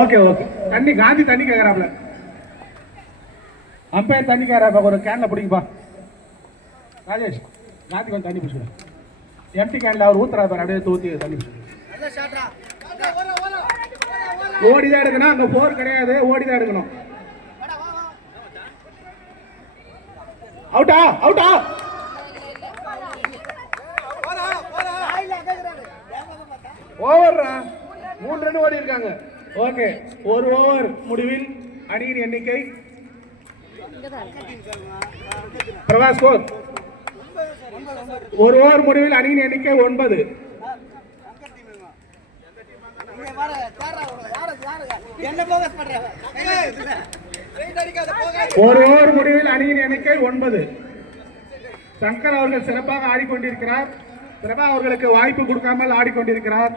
Okay okay. தண்ணி காந்தி தண்ணி கேட்கறாப்ல umpire தண்ணி கேட்கறாப்பா ஒரு கேன்ல பிடிங்கப்பா. ராஜேஷ் காந்தி கொஞ்சம் தண்ணி பிடிச்சிடு. எம்டி கேன்ல அவர் ஊத்துறாரு பாரு, அப்படியே தூத்தி தண்ணி பிடிச்சிடு. ஓடி தான் எடுக்கணும். அங்க போர் கிடையாது. ஓடி தான் எடுக்கணும் அவுட்டா அவுட்டா ஓவர்ரா மூணு ரன் ஓடி இருக்காங்க. ஓகே ஒரு ஓவர் முடிவில் அணியின் எண்ணிக்கை. பிரபாஸ் கோர் ஒரு ஓவர் முடிவில் அணியின் எண்ணிக்கை ஒன்பது. ஒரு ஓவர் முடிவில் அணியின் எண்ணிக்கை ஒன்பது. சங்கர் அவர்கள் சிறப்பாக ஆடிக்கொண்டிருக்கிறார். பிரபா அவர்களுக்கு வாய்ப்பு கொடுக்காமல் ஆடிக்கொண்டிருக்கிறார்.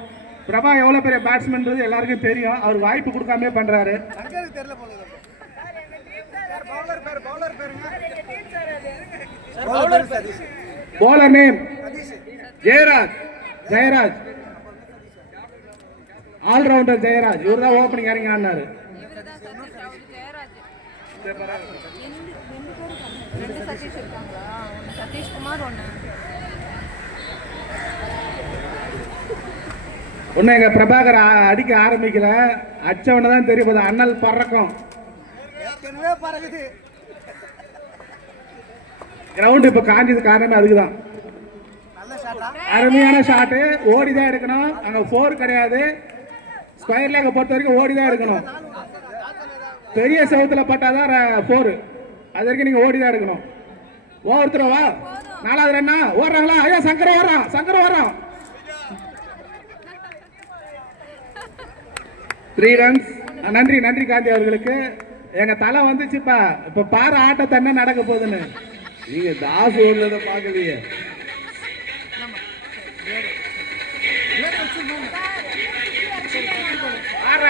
பிரபா எவ்வளவு பெரிய பேட்ஸ்மேன் எல்லாருக்கும் தெரியும். அவர் வாய்ப்பு கொடுக்காம பண்றாரு. சங்கருக்கு தெரியல போல பவுலர் பேர் பவுலர் பேருங்க. Bowler Sathish. Bowler name Sathish. Jeyaraj. Jeyaraj. All rounder Jeyaraj. இவர் தான் ஓப்பனிங் இறங்கி ஆடினாரு. சதீஷ்குமார் ஒன்று ஒன்னும் எங்க பிரபாகர் அடிக்க ஆரம்பிக்கல. அச்சவன தான் தெரியும் போது அண்ணல் பறக்கும். கிரவுண்ட் இப்ப காஞ்சது காரணமே அதுக்குதான். நல்ல ஷாட்டா அருமையான ஷாட்டு ஓடி தான் எடுக்கணும். அங்க ஃபோர் கிடையாது. ஸ்கொயர் லேக பொறுத்த வரைக்கும் ஓடி தான் எடுக்கணும். பெரிய செவத்துல பட்டாதான் ஃபோர் அது வரைக்கும் நீங்க ஓடி தான் எடுக்கணும் ஒவ்வொருத்தரும் வா. நாலாவது ரன்னா ஓடுறாங்களா? ஐயா சங்கர் ஓடுறான். சங்கர் ஓடுறான். த்ரீ ரன்ஸ் நன்றி நன்றி காந்தி அவர்களுக்கு. எங்க தலை வந்துச்சுப்பா. இப்ப பாரு ஆட்டத்தை என்ன நடக்க போகுதுன்னு. நீங்க தாஸ் ஓடுறத பாக்கலையே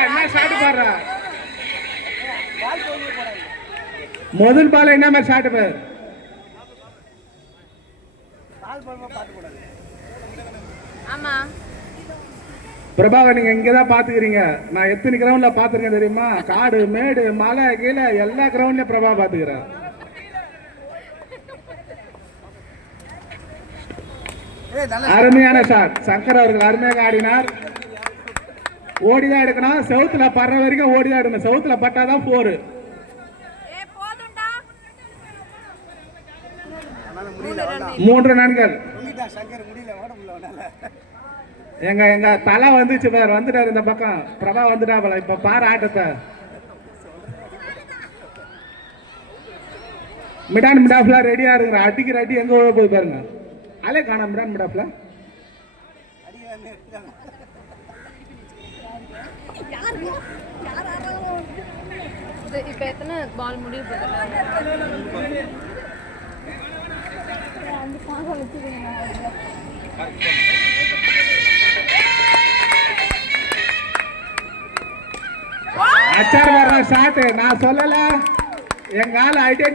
என்ன ஷாட் பாடுறா? முதல் பால் என்ன மாதிரி ஷாட் பாரு. ஆமா. பிரபாகர் நீங்க இங்கதான் பாத்துக்கிறீங்க. நான் எத்தனை கிரவுண்ட்ல பாத்துருக்கேன் தெரியுமா? காடு மேடு மலை கீழே எல்லா கிரவுண்ட்லயும் பிரபா பாத்துக்கிறேன் அருமையான ஷாட் சங்கர் அவர்கள் அருமையாக ஆடினார். ஓடிதான் எடுக்கணும். செவுத்துல படுற வரைக்கும் ஓடிதான் எடுக்கணும். செவுத்துல பட்டாதான் போரு. மூன்று நன்கள் எங்க எங்க தலை வந்துச்சு பார் வந்துட்டாரு இந்த பக்கம். பிரபா வந்துட்டாப்ல இப்ப பாரு ஆட்டத்தை. மிடான் மிடாப்ல ரெடியா இருக்கிற அடிக்கிற அடி எங்க போய் பாருங்க. அலே காணோம் மிடான் இது இப்போ எத்தனை பால் முடிவு அச்சார் வர்ற ஷாட் நான் சொல்லல. எங்க ஆள் ஐடியா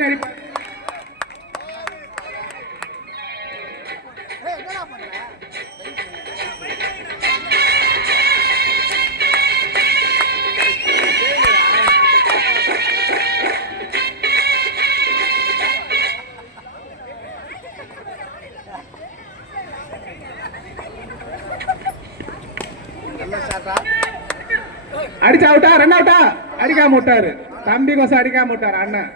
அடிச்சா அவுட்டா ரன் அவுட்டா அடிக்காம விட்டாரு. தம்பி கோசம் அடிக்காம விட்டாரு அண்ணன்.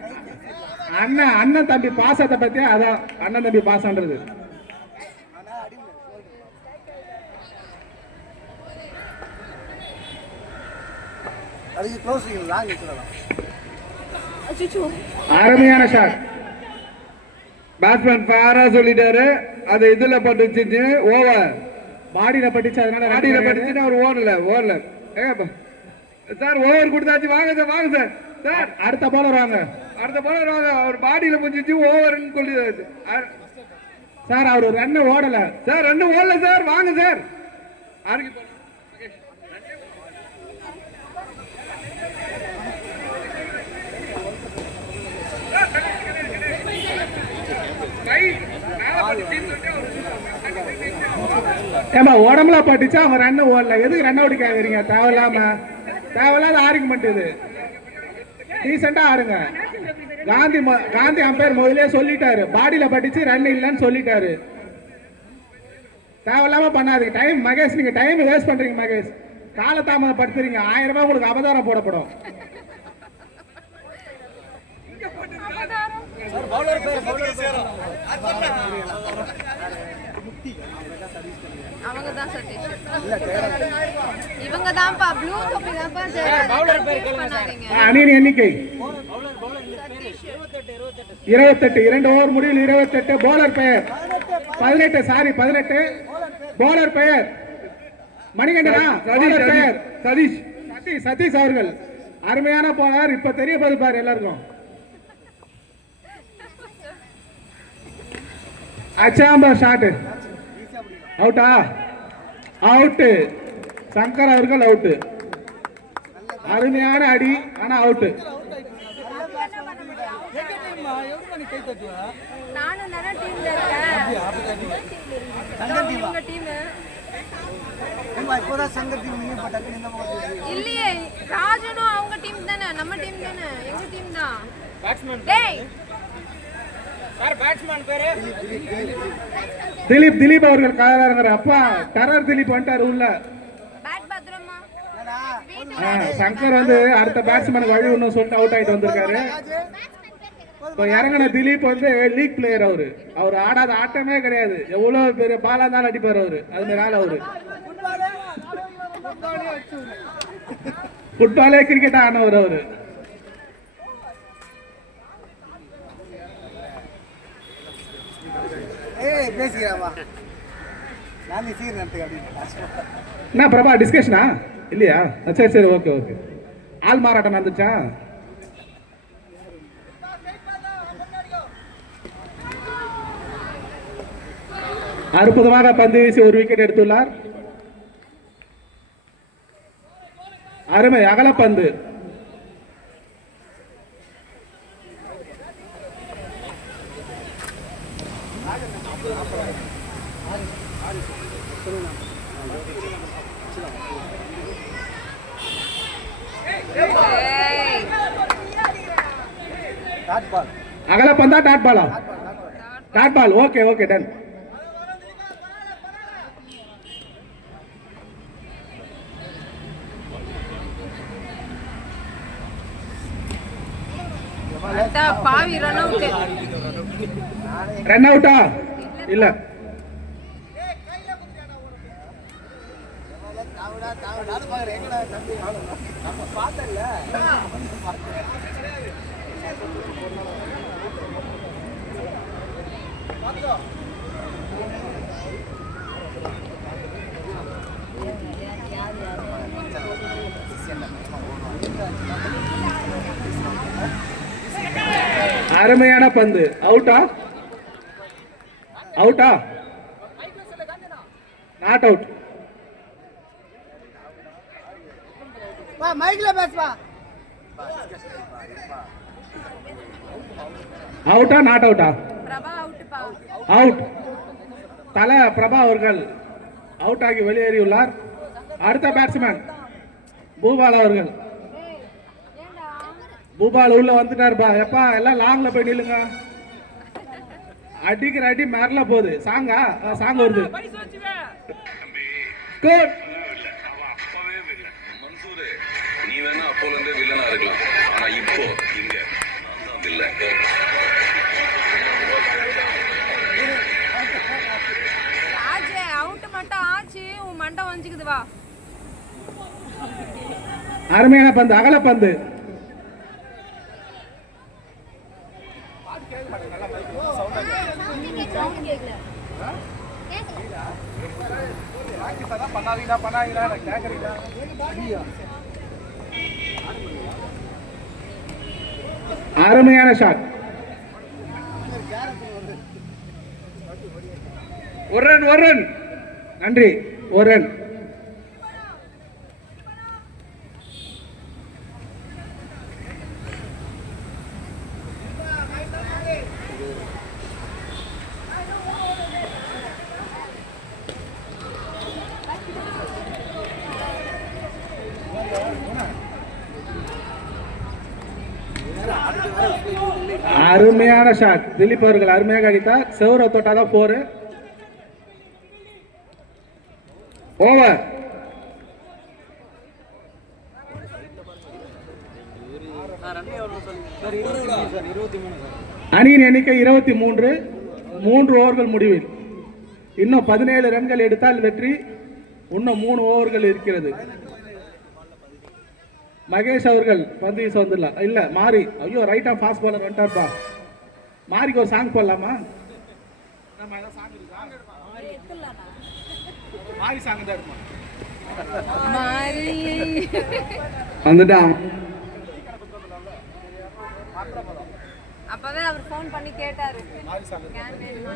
அண்ணன் அண்ணன் தம்பி பாசத்தை பத்தி அதான் அண்ணன் தம்பி பாசம்ன்றது. அச்சோ அருமையான ஷாட் பேட்ஸ்மேன் ஃபேரா சொல்லிட்டாரு. அது இதுல பட்டுச்சு ஓவர் பாடியில பட்டுச்சு அதனால ஆடியில பட்டுச்சுன்னு அவர் ஓடல ஓடல. ஏங்க சார் ஓவர் கொடுத்தாச்சு. வாங்க சார் வாங்க சார் சார் அடுத்த பாலர் வாங்க. அடுத்த பால் வாங்க. அவர் பாடியில பட்டுச்சு ஓவர்னு அ- சார் அவர் ரன் ஓடல. சார் ரெண்டு ஓடல சார் வாங்க சார் ஆர்கி ஏமா உடம்புல பட்டுச்சு? அவங்க ரன் ஓடல. எதுக்கு ரன் அவுட் கேக்குறீங்க தேவையில்லாம. தேவையில்லாத ஆர்குமெண்ட் இது. டீசெண்டா ஆடுங்க. காந்தி மொ- காந்தி அம்பையர் முதல்லயே சொல்லிட்டாரு. பாடியில பட்டுச்சு ரன் இல்லைன்னு சொல்லிட்டாரு. தேவையில்லாம பண்ணாதீங்க. டைம் மகேஷ் நீங்க டைம் வேஸ்ட் பண்றீங்க மகேஷ். காலதாமதப்படுத்துறீங்க ஆயிரம் ரூபாய் உங்களுக்கு அபதாரம் போடப்படும் சார் பவுலர் பேர் பவுலர் பேர் அவங்க தான் சதீஷ் இவங்க தான்ப்பா ப்ளூ தொப்பி தான்ப்பா ஜெயராஜ் பண்ணாதீங்க. அணியின் எண்ணிக்கை. சதீஷ் இருபத்தெட்டு இரண்டு ஓவர் முடிவில் இருபத்தெட்டு போலர் பெயர். பதினெட்டு சாரி பதினெட்டு. போலர் பெயர். மணிகண்டனா சதீஷ் பெயர். சதீஷ் சதீஷ் சதீஷ் அவர்கள். அருமையான போனார் இப்ப தெரிய போது பாரு எல்லாருக்கும். அச்சாம்பா ஷாட் அவுட்டா அவுட்டு சங்கர் அவர்கள் அவுட்டு அருமையான அடி ஆனா அவுட்டு இல்லையே ராஜனும் அவங்க டீம் தானே நம்ம டீம் தானே எங்க டீம் தான்? டேய்! திலீப் திலீப் அவர்கள் காரணர் அப்பா டெரர் திலீப் வந்துட்டாரு உள்ள. சங்கர் வந்து அடுத்த பேட்ஸ்மேனுக்கு வழி ஒன்றும் சொல்லிட்டு அவுட் ஆயிட்டு வந்திருக்காரு. இப்போ இறங்கின திலீப் வந்து லீக் பிளேயர் அவரு. அவர் ஆடாத ஆட்டமே கிடையாது. எவ்வளவு பெரிய பாலா இருந்தாலும் அடிப்பார் அவரு. அது மாதிரி ஆள் அவரு. ஃபுட்பாலே கிரிக்கெட் ஆனவர் அவரு. என்ன பிரபா டிஸ்கஷனா இல்லையா? சரி சரி ஓகே ஓகே. ஆள் மாறாட்டம் நடந்துச்சா? அற்புதமாக பந்து வீசி ஒரு விக்கெட் எடுத்துள்ளார். அருமை அகலப்பந்து. பந்து டாட் பால் அகலப்பந்தா dot Bala? Dot ball. Okay okay done run அவுட்டா இல்ல. நானும் பாக்குறேன் எங்கடா தம்பி? நம்ம பார்த்தல அருமையான பந்து. அவுட்டா அவுட்டா நாட் அவுட் வா மைக்ல பேசுவா அவுட்டா நாட் அவுட்டா பிரபா அவுட்டுப்பா அவுட் தல பிரபா அவர்கள் அவுட் ஆகி வெளியேறியுள்ளார். அடுத்த பேட்ஸ்மேன் பூபால் அவர்கள். பூபால் உள்ள வந்துட்டார் பா. எப்பா எல்லாம் லாங்ல போய் நில்லுங்க. அடிக்கிற அடி மேரல போகுது. சாங்கா? சாங் வருது. குட் அருமையான பந்து அகல பந்து. பண்ணாதீங்களா பண்ணாதீங்களா நான் கேட்குறீங்களா அருமையான ஷாட் ஒரு ரன் ஒரு ரன் நன்றி ஒரு ரன் அருமையான ஷாட் திலீப் அவர்கள் அருமையாக அடித்தார். செவரை தொட்டாதான் போரு ஓவர் அணியின் எண்ணிக்கை இருபத்தி மூன்று. மூன்று ஓவர்கள் முடிவில். இன்னும் பதினேழு ரன்கள் எடுத்தால் வெற்றி. இன்னும் மூணு ஓவர்கள் இருக்கிறது. மகேஷ் அவர்கள் பந்து வீச வந்துடலாம் இல்ல மாறி. ஐயோ ரைட் ஆம் ஃபாஸ்ட் பாலர் வந்துட்டார்ப்பா. மாறிக்கு ஒரு சாங் போடலாமா? மாறி சாங் தான் இருக்குமா? வந்துட்டான் அப்பவே அவர் ஃபோன் பண்ணி கேட்டாரு. வேணுமா?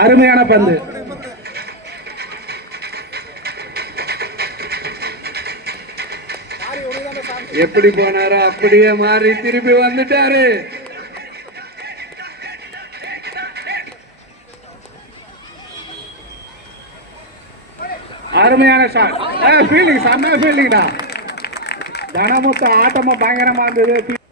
அருமையான பந்து. எப்படி போனாரோ அப்படியே மாறி திருப்பி வந்துட்டாரு. அருமையான ஷாட் ஃபீல்டிங் செம்ம ஃபீல்டிங்டா தனமொத்த ஆட்டமும் பயங்கரமா இருந்தது.